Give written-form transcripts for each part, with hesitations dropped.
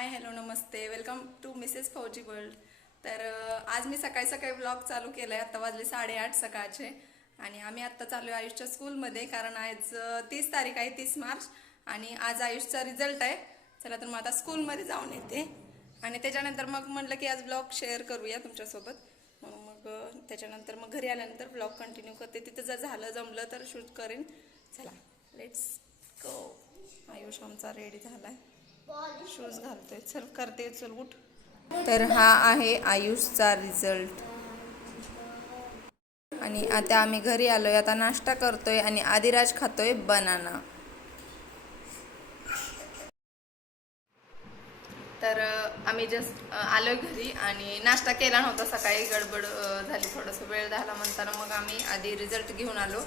हाय hello नमस्ते welcome to Mrs Fauji world. तर आज मी सकाळी सकाळी ब्लॉग चालू केला आहे. आता वाजले 8:30 सकाळचे आणि आम्ही आत्ता चालू आहे आयुषच्या स्कूलमध्ये, कारण आज 30 तारीख आहे, 30 मार्च, आणि आज आयुषचा रिझल्ट आहे. चला तर मग आता स्कूलमध्ये जाऊन येते आणि त्याच्यानंतर मग म्हटलं की आज ब्लॉग शेअर करूया तुमच्यासोबत. मग त्याच्यानंतर मग घरी आल्यानंतर ब्लॉग कंटिन्यू करते. तिथं जर झालं जमलं तर शूट करेन. चला लेट्स गो. आयुष आमचा रेडी झालाय, शूज घालतोय. चल करते, चल उठ. तर हा आहे आयुषचा रिझल्ट आणि आता आम्ही घरी आलोय. आता नाश्ता करतोय आणि आदिराज खातोय बनाना. तर आम्ही जस्ट आलोय घरी आणि नाश्ता केला नव्हता सकाळी, गडबड झाली, थोडंसं वेळ झाला म्हणताना मग आम्ही आधी रिझल्ट घेऊन आलो.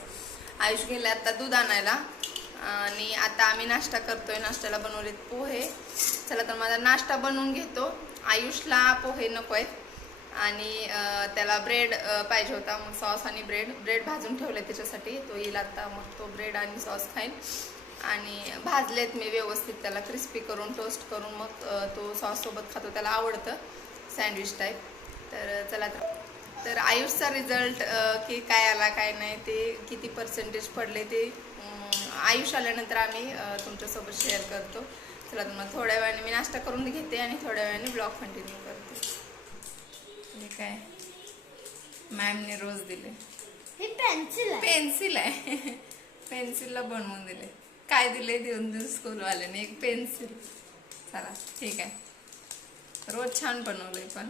आयुष गेले आता दूध आणायला आणि आता आम्ही नाश्ता करतोय. नाश्त्याला बनवलेत पोहे. चला तर माझा नाश्ता बनवून घेतो. आयुषला पोहे नको आहेत आणि त्याला ब्रेड पाहिजे होता, मग सॉस आणि ब्रेड भाजून ठेवले त्याच्यासाठी. तो येईल आता, मग तो ब्रेड आणि सॉस खाईल. आणि भाजलेत मी व्यवस्थित, त्याला क्रिस्पी करून टोस्ट करून मग तो सॉससोबत खातो, त्याला आवडतं सँडविच टाईप. तर चला तर आयुषचा रिझल्ट की काय आला काय नाही, ते किती पर्सेंटेज पडले ते आयुष आल्यानंतर आम्ही तुमच्यासोबत शेअर करतो. चला तर मग थोड्या वेळाने मी नाश्ता करून घेते आणि थोड्या वेळाने ब्लॉग कंटिन्यू करते. हे काय मॅमने रोज दिले, हे पेन्सिल आहे. पेन्सिलला बनवून दिले. काय दिले देऊन स्कूलवाल्याने? एक पेन्सिल. चला ठीक आहे. रोज छान बनवलंय, पण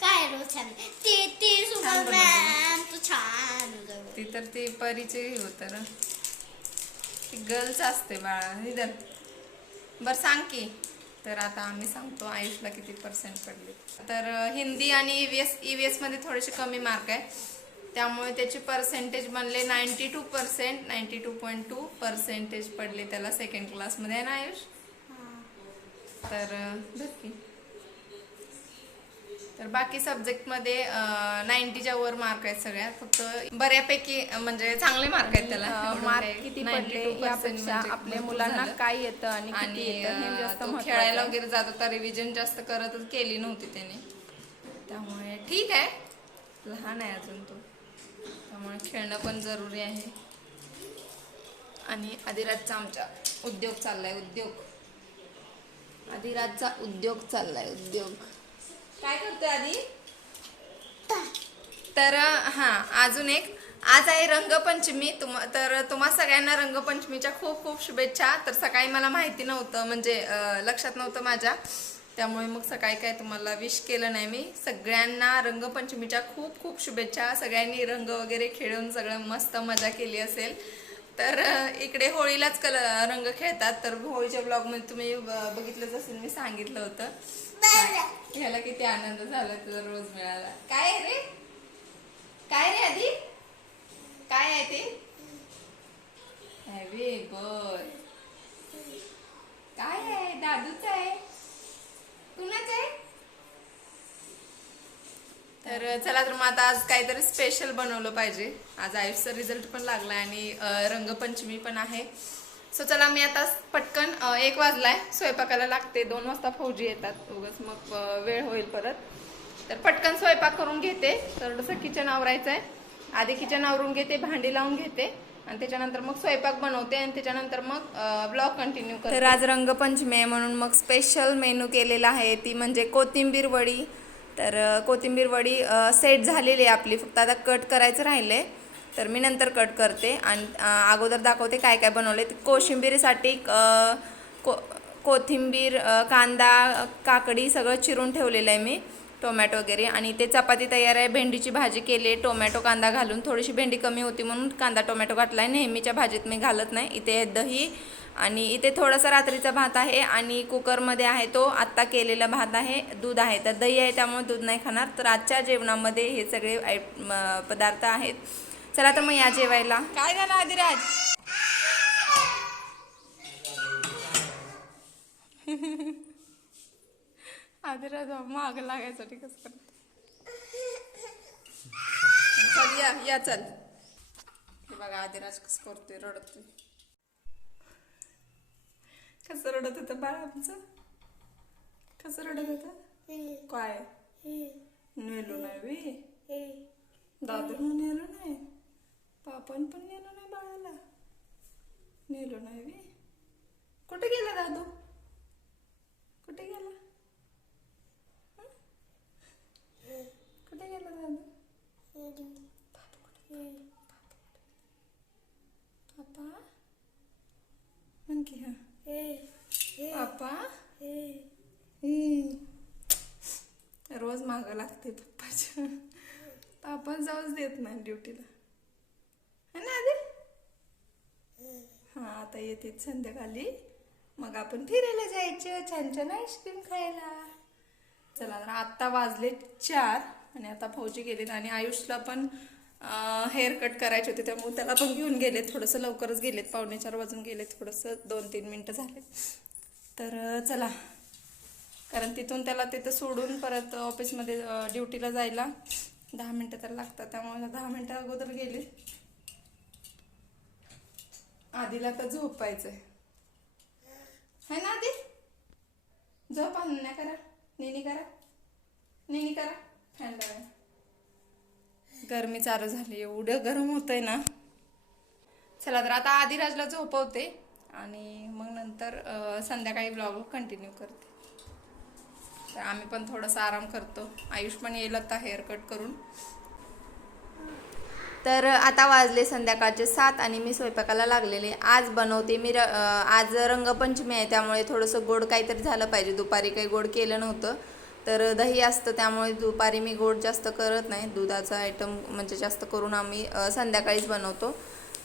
काय रोज छान ते सुपर मॅम तू छान ती तर ती परीचे होतं ना, ती गर्ल्स असते बाळा. इधर बरं सांग की. तर आता आम्ही सांगतो आयुषला किती पर्सेंट पडले. तर हिंदी आणि ईव्हीएस मध्ये थोडेसे कमी मार्क आहे, त्यामुळे त्याचे पर्सेंटेज बनले 92%, 92.2% पडले त्याला सेकंड क्लासमध्ये, आहे ना आयुष? तर तर बाकी सब्जेक्टमध्ये 90च्या वर मार्क आहेत सगळ्यात. फक्त बऱ्यापैकी म्हणजे चांगले मार्क आहेत त्याला. मार्क किती पडले यापेक्षा आपल्या मुलांना काय येतं आणि किती येतं हे जास्त तो महत्त्वाचं खेळायला आहे. वगैरे जात होता, रिव्हिजन जास्त करतच केली नव्हती त्याने, त्यामुळे ठीक आहे, लहान आहे अजून तो, त्यामुळे खेळणं पण जरुरी आहे. आणि आदिराजचा आमचा उद्योग चाललाय, आदिराजचा उद्योग चाललाय. काय करतोय आधी? तर हा अजून एक, आज आहे रंगपंचमी. तर तुम्हा सगळ्यांना रंगपंचमीच्या खूप खूप शुभेच्छा. तर सकाळी मला माहिती नव्हतं, म्हणजे लक्षात नव्हतं माझ्या, त्यामुळे मग सकाळी काय तुम्हाला विश केलं नाही मी. सगळ्यांना रंगपंचमीच्या खूप खूप शुभेच्छा. सगळ्यांनी रंग वगैरे खेळून सगळं मस्त मजा केली असेल. तर इकडे होळीलाच रंग खेळतात. तर होळीच्या ब्लॉगमध्ये तुम्ही बघितलंच असेल, मी सांगितलं होतं. ह्याला किती आनंद झाला, तुला रोज मिळाला. काय रे आधी काय आहे ते? Heavy boy. काय आहे? दादूच आहे? कुणाच आहे? तर चला तर मग आता आज काहीतरी स्पेशल बनवलं पाहिजे. आज आयुषचा रिझल्ट पण लागलाय आणि रंगपंचमी पण आहे. सो चला मी आता पटकन 1 वाजलाय, स्वयंपाकाला लागते. 2 वाजता फौजी येतात, उगाच मग वेळ होईल परत. तर पटकन स्वयंपाक करून घेते. थोडंसं किचन आवरायचं आहे, आधी किचन आवरून घेते, भांडी लावून घेते आणि त्याच्यानंतर मग स्वयंपाक बनवते आणि त्याच्यानंतर मग ब्लॉग कंटिन्यू करते. तर आज रंगपंचमी आहे म्हणून मग स्पेशल मेनू केलेला आहे, ती म्हणजे कोथिंबीर वडी. तर कोथिंबीर वडी सेट झालेली आहे आपली, फक्त आता कट करायचं राहिले. तर मी नंतर कट करते आणि अगोदर दाखवते काय काय बनवले. कोशिंबीरीसाठी कोथिंबीर, कांदा, काकडी सगळं चिरून ठेवलेलं आहे मी, टोमॅटो वगैरे. आणि ते चपाती तयार आहे. भेंडीची भाजी केली आहे टोमॅटो कांदा घालून. थोडीशी भेंडी कमी होती म्हणून कांदा टोमॅटो घातला आहे. नेहमीच्या भाजीत मी घालत नाही. इथे दही आणि इथे थोडासा रात्रीचा भात आहे आणि कुकरमध्ये आहे तो आत्ता केलेला भात आहे. दूध आहे, तर दही आहे त्यामुळे दूध नाही खाणार. तर आजच्या जेवणामध्ये हे सगळे पदार्थ आहेत. चला तर मग या जेवायला. काय झालं आदिराज? आदिराज माग लागायसाठी कसं करत. चल या चल. हे बघा आदिराज कसं करतोय, रडतोय. कसं रडत होतं बाळ आमचं, कसं रडत होता? काय नेलो नाही बी, दादूला नेलो नाही, पापन पण नेलो नाही बाळाला, नेलो नाही बी. कुठे गेला दादू? कुठे गेला? कुठे गेला दादू? पापा म्हण की हा, पापा. रोज मागं लागते पप्पाच्या. पापा जाऊच देत नाही ड्युटीला, है ना आधी? हा आता येते संध्याकाळी, मग आपण फिरायला जायचं, छान छान आईस्क्रीम खायला. चला तर आत्ता वाजले 4 आणि आता फौजी गेलेत आणि आयुषला पण हेअर कट करायचे होते, त्यामुळे त्याला पण घेऊन गेलेत. थोडंसं लवकरच गेलेत, 4:45 वाजून गेलेत, थोडंसं 2-3 मिनटं झाले. तर चला, कारण तिथून त्याला तिथं सोडून परत ऑफिसमध्ये ड्युटीला जायला 10 मिनटं तर लागतात, त्यामुळे 10 मिनटं अगोदर गेले. आधीला तर झोपायचंय, है ना आधी? झोप आणण्या करा, नेनी करा, नेनी करा, फॅन लावा. गरमी चालू झाली, एवढं गरम होतंय ना. चला तर आता आदिराजला झोपवते आणि मग नंतर संध्याकाळी ब्लॉग कंटिन्यू करते. तर आम्ही पण थोडासा आराम करतो. आयुष पण येईल आता हेअर कट करून. तर आता वाजले संध्याकाळचे 7 आणि मी स्वयंपाकाला लागलेले. आज बनवते मी आज रंगपंचमी आहे, त्यामुळे थोडंसं गोड काहीतरी झालं पाहिजे. दुपारी काही गोड केलं नव्हतं, तर दही असतं, त्यामुळे दुपारी मी गोड जास्त करत नाही. दुधाचा आयटम म्हणजे जास्त करून आम्ही संध्याकाळीच बनवतो.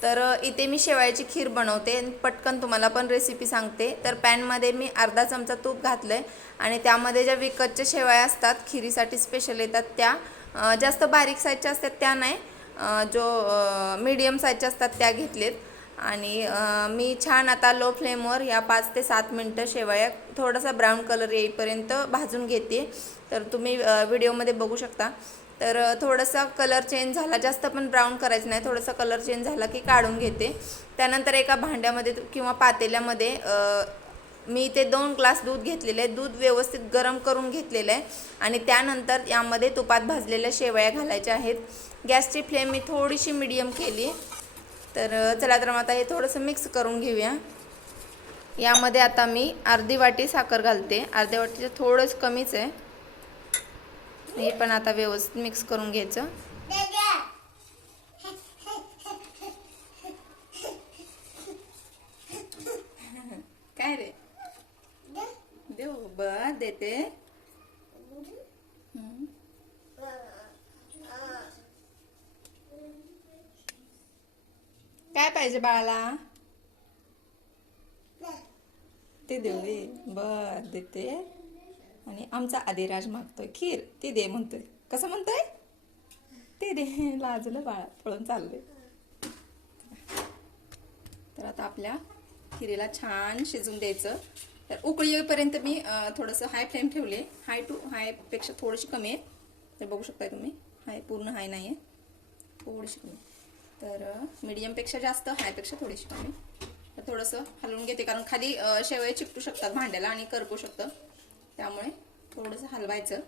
तर इथे मी शेवयाची खीर बनवते, पटकन तुम्हाला पण रेसिपी सांगते. तर पॅनमध्ये मी अर्धा चमचा तूप घातलं आहे आणि त्यामध्ये ज्या विकतच्या शेवया असतात, खिरीसाठी स्पेशल येतात त्या, जास्त बारीक साईजच्या असतात त्या नाही, जो मीडियम साईजच्या असतात त्या घेतलेत. आणि मी छान आता लो फ्लेमवर या 5 ते 7 मिनटं शेवया थोडासा ब्राऊन कलर येईपर्यंत भाजून घेते. तर तुम्ही व्हिडिओमध्ये बघू शकता. तर थोडासा कलर चेंज झाला, जास्त पण ब्राऊन करायचं नाही, थोडासा कलर चेंज झाला की काढून घेते. त्यानंतर एका भांड्यामध्ये किंवा पातेल्यामध्ये मी इथे 2 ग्लास दूध घेतलेले आहे. दूध व्यवस्थित गरम करून घेतलेलं आहे आणि त्यानंतर यामध्ये तुपात भाजलेल्या शेवया घालायच्या आहेत. गॅसची फ्लेम मी थोडीशी मीडियम केली. तर चला तर मग आता हे थोडंसं मिक्स करून घेऊया. यामध्ये आता मी अर्धी वाटी साखर घालते, अर्ध्या वाटीचं थोडंच कमीच आहे. हे पण आता व्यवस्थित मिक्स करून घ्यायचं. काय रे देऊ बा देते. काय पाहिजे बाळाला? ते देऊ बर देते. आणि आमचा आदिराज मागतोय खीर, ती दे म्हणतोय. कसं म्हणतोय? ते दे. लाजलं बाळा, पळून चाललंय. तर आता आपल्या खिरीला छान शिजून द्यायचं. तर उकळी येईपर्यंत मी थोडंसं हाय फ्लेम ठेवले. हाय टू हायपेक्षा थोडीशी कमी आहे. तर बघू शकताय तुम्ही, हाय पूर्ण हाय नाही आहे, थोडीशी कमी. तर मीडियमपेक्षा जास्त, हायपेक्षा थोडीशी कमी. तर थोडंसं हलवून घेते, कारण खाली शेवया चिकटू शकतात भांड्याला आणि करपू शकतं, त्यामुळे थोडंसं हलवायचं.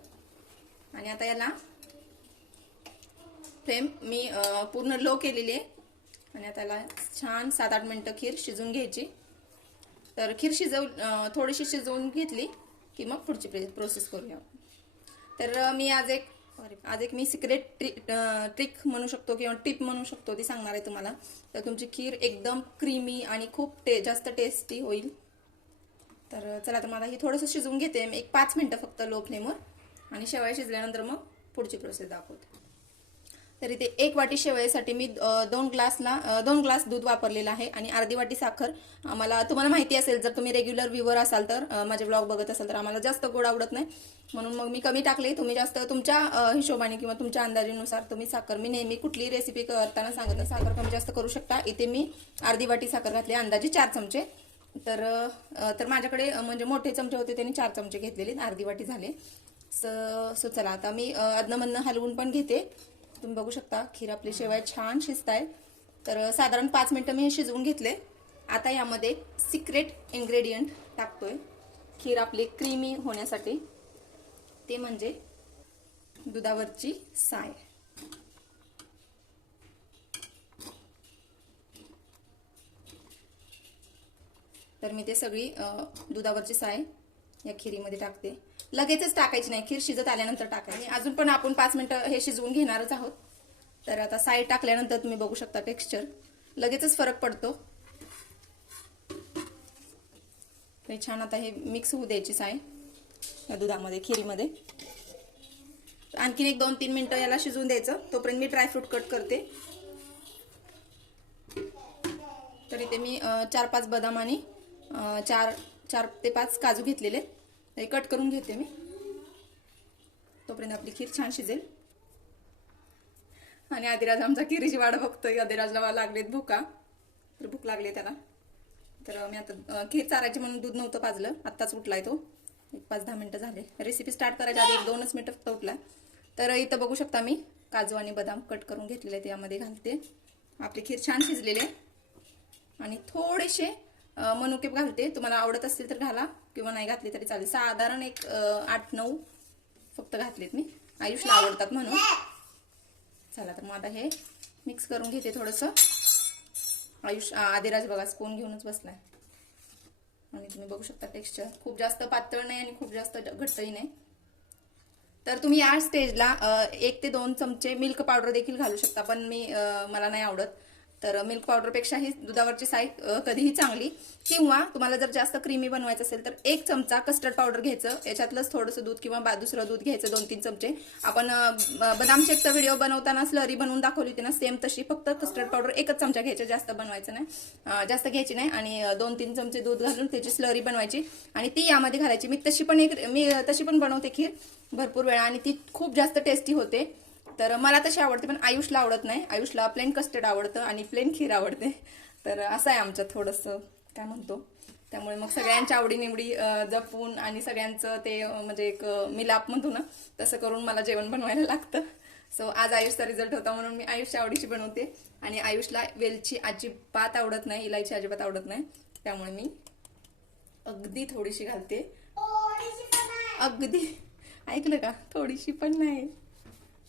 आणि आता याला फ्लेम मी पूर्ण लो केलेली आहे आणि आता याला छान 7-8 मिनटं खीर शिजवून घ्यायची. तर खीर थोडीशी शिजवून घेतली की मग पुढची प्रोसेस करूया. तर मी आज एक मी सिक्रेट ट्रिक म्हणू शकतो किंवा टिप म्हणू शकतो, ती सांगणार आहे तुम्हाला. तर तुमची खीर एकदम क्रीमी आणि खूप जास्त टेस्टी होईल. तर चला तर मला ही थोडंसं शिजवून घेते मी, 5 मिनटं फक्त लो फ्लेमवर. आणि शेवया शिजल्यानंतर मग पुढची प्रोसेस दाखवते. तर इथे 1 वाटी शेवयासाठी मी 2 ग्लास दूध वापरलेलं आहे आणि अर्धी वाटी साखर. तुम्हाला माहिती असेल, जर तुम्ही रेग्युलर व्ह्यूवर असाल तर, माझे ब्लॉग बघत असाल तर, आम्हाला जास्त गोड आवडत नाही, म्हणून मग मी कमी टाकले. तुम्ही जास्त तुमच्या हिशोबाने किंवा तुमच्या अंदाजानुसार तुम्ही साखर, मी नेहमी कुठली रेसिपी करताना सांगत साखर कमी जास्त करू शकता. इथे मी अर्धी वाटी साखर घातली, अंदाजे 4 चमचे. तर माझ्याकडे म्हणजे मोठे चमचे होते, त्यांनी 4 चमचे घेतलेले, अर्धी वाटी झाले. सो चला आता मी अदनमधनं हलवून पण घेते. तुम्ही बघू शकता खीर आपली शेवया छान शिजताय. तर साधारण 5 मिनटं मी हे शिजवून घेतले. आता यामध्ये सिक्रेट इन्ग्रेडियंट टाकतोय. खीर आपली क्रीमी होण्यासाठी, ते म्हणजे दुधावरची साय. तर मी ते सगळी दुधावरची साय या खिरीमध्ये टाकते. लगेचच टाकायची नाही, खीर शिजत आल्यानंतर टाकायची. आणि अजून पण आपण 5 मिनिटं हे शिजवून घेणारच आहोत. तर आता साय टाकल्यानंतर तुम्ही बघू शकता टेक्स्चर लगेचच फरक पडतो. तर छान आता हे मिक्स होऊ द्यायची साय या दुधामध्ये, खिरीमध्ये. आणखीन एक 2-3 मिनिटं याला शिजवून द्यायचं. तोपर्यंत मी ड्रायफ्रूट कट करते. तर इथे मी 4-5 बदाम आणि 4 ते 5 काजू घेतलेले, हे कट करून घेते मी. तोपर्यंत आपली खीर छान शिजेल. आणि आदिराज आमचा खिरीची वाट बघतोय. आदिराजला लागलेत भूका, तर भूक लागली त्याला. तर मी आता खीर चारायची म्हणून दूध नव्हतं पाजलं, आत्ताच उठलाय तो. 5-10 मिनिटं झाले. रेसिपी स्टार्ट करायच्या आधी 1-2च मिनिटं फक्त उठला. तर इथं बघू शकता मी काजू आणि बदाम कट करून घेतलेले ते यामध्ये घालते. आपली खीर छान शिजलेली आहे. आणि थोडेसे मनुके घालते. तुम्हाला आवडत असतील तर घाला किंवा नाही घातले तरी चालेल. साधारण एक 8-9 फक्त घातलेत मी, आयुषला आवडतात म्हणून. चला तर मग आता हे मिक्स करून घेते थोडंसं. आयुष आदिराज बघा स्पून घेऊनच बसलाय. आणि तुम्ही बघू शकता टेक्स्चर खूप जास्त पातळ नाही आणि खूप जास्त घट्टही नाही. तर तुम्ही या स्टेजला 1 ते 2 चमचे मिल्क पावडर देखील घालू शकता, पण मला नाही आवडत. तर मिल्क पावडरपेक्षा ही दुधावरची साय कधीही चांगली. किंवा तुम्हाला जर जास्त क्रीमी बनवायचं असेल तर 1 चमचा कस्टर्ड पावडर घ्यायचं, याच्यातलंच थोडंसं दूध किंवा दुसरं दूध घ्यायचं 2-3 चमचे. आपण बदाम शेकचा व्हिडिओ बनवताना स्लरी बनवून दाखवली होती ना, सेम तशी, फक्त कस्टर्ड पावडर 1च चमचा घ्यायचं, जास्त बनवायचं नाही, जास्त घ्यायची नाही. आणि 2-3 चमचे दूध घालून त्याची स्लरी बनवायची आणि ती यामध्ये घालायची. मी तशी पण बनवते खीर भरपूर वेळा आणि ती खूप जास्त टेस्टी होते. तर मला तशी आवडते, पण आयुषला आवडत नाही. आयुषला प्लेन कस्टर्ड आवडतं आणि प्लेन खीर आवडते. तर असं आहे आमच्यात थोडंसं, काय म्हणतो. त्यामुळे मग सगळ्यांच्या आवडीनिवडी जपून आणि सगळ्यांचं ते म्हणजे एक मिलाप म्हणतो ना, तसं करून मला जेवण बनवायला लागतं. सो आज आयुषचा रिझल्ट होता म्हणून मी आयुषच्या आवडीची बनवते. आणि आयुषला वेलची अजिबात आवडत नाही, इलायची अजिबात आवडत नाही. त्यामुळे मी अगदी थोडीशी घालते. अगदी, ऐकलं का, थोडीशी पण नाही.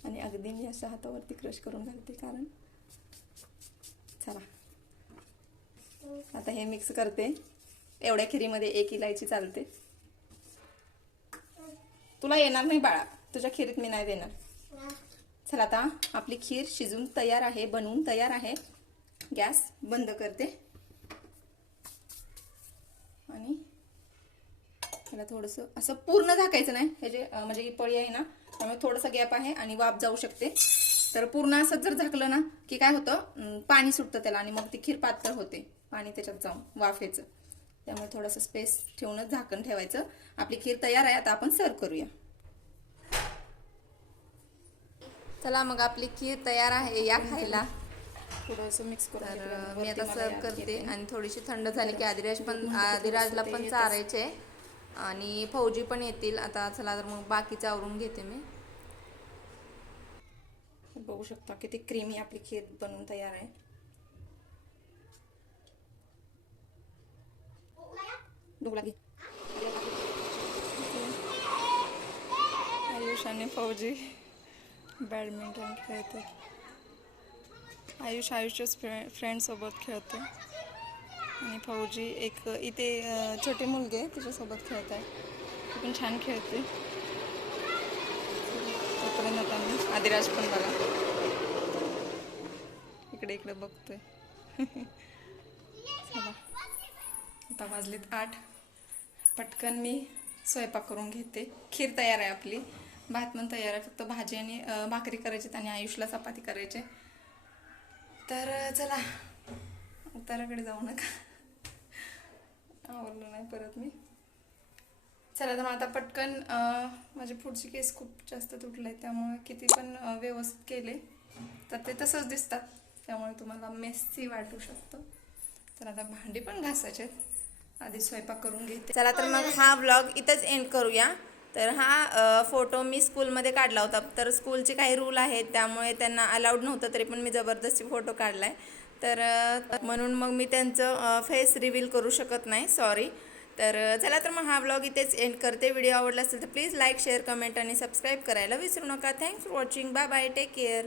आणि अगदी मी असं हातावरती क्रश करून घालते. कारण चला आता हे मिक्स करते. एवढ्या खिरीमध्ये 1 इलायची चालते. तुला येणार नाही बाळा, तुझ्या खिरीत मी नाही देणार. चला आता आपली खीर शिजून तयार आहे, बनवून तयार आहे. गॅस बंद करते आणि त्याला थोडंसं असं पूर्ण झाकायचं नाही. हे जे म्हणजे ही पळी आहे ना, त्यामुळे थोडासा गॅप आहे आणि वाफ जाऊ शकते. तर पूर्ण असं जर झाकलं ना की काय होतं, पाणी सुटतं त्याला आणि मग ती खीर पातळ होते, पाणी त्याच्यात जाऊन वाफेचं. त्यामुळे थोडंसं स्पेस ठेवूनच झाकण ठेवायचं. आपली खीर तयार आहे. आता आपण सर्व करूया. चला मग आपली खीर तयार आहे, या खायला. थोडंसं मिक्स करून तर मी आता सर्व करते. आणि थोडीशी थंड झाली की आदिराजला पण चारायचे आणि फौजी पण येतील आता. चला तर मग बाकीचं आवरून घेते मी. बघू शकता किती क्रीमी आपली खीर बनवून तयार आहे. आयुष आणि फौजी बॅडमिंटन खेळते. आयुषच्या फ्रेंडसोबत खेळते आणि फौजी एक इथे छोटी मुलगी आहे तिच्यासोबत खेळत आहे. ती पण छान खेळते. तोपर्यंत आता मी आदिराज पण बघा इकडे बघतोय. चला आता वाजलेत 8. पटकन मी स्वयंपाक करून घेते. खीर तयार आहे आपली, भात पण तयार आहे, फक्त भाजी आणि भाकरी करायची आणि आयुषला चपाती करायचे. तर चला उत्तराकडे जाऊ नका, आवडलं नाही परत मी. चला तर आता पटकन माझे पुढचे केस खूप जास्त तुटले, त्यामुळे किती पण व्यवस्थित केले तर ते तसंच दिसतात, त्यामुळे तुम्हाला मेसी वाटू शकतं. तर आता भांडी पण घासायचे, आधी स्वयंपाक करून घेते. चला तर मग हा व्लॉग इथंच एंड करूया. तर हा फोटो मी स्कूलमध्ये काढला होता. तर स्कूलचे काही रूल आहेत त्यामुळे त्यांना अलाउड नव्हतं, तरी पण मी जबरदस्ती फोटो काढलाय. तर म्हणून मग मी त्यांचं फेस रिव्हील करू शकत नाही, सॉरी. तर चला तर मग हा व्लॉग इथेच एंड करते. व्हिडिओ आवडला असेल तर प्लीज लाईक शेअर कमेंट आणि सबस्क्राईब करायला विसरू नका. Thanks for watching. Bye bye. Take care.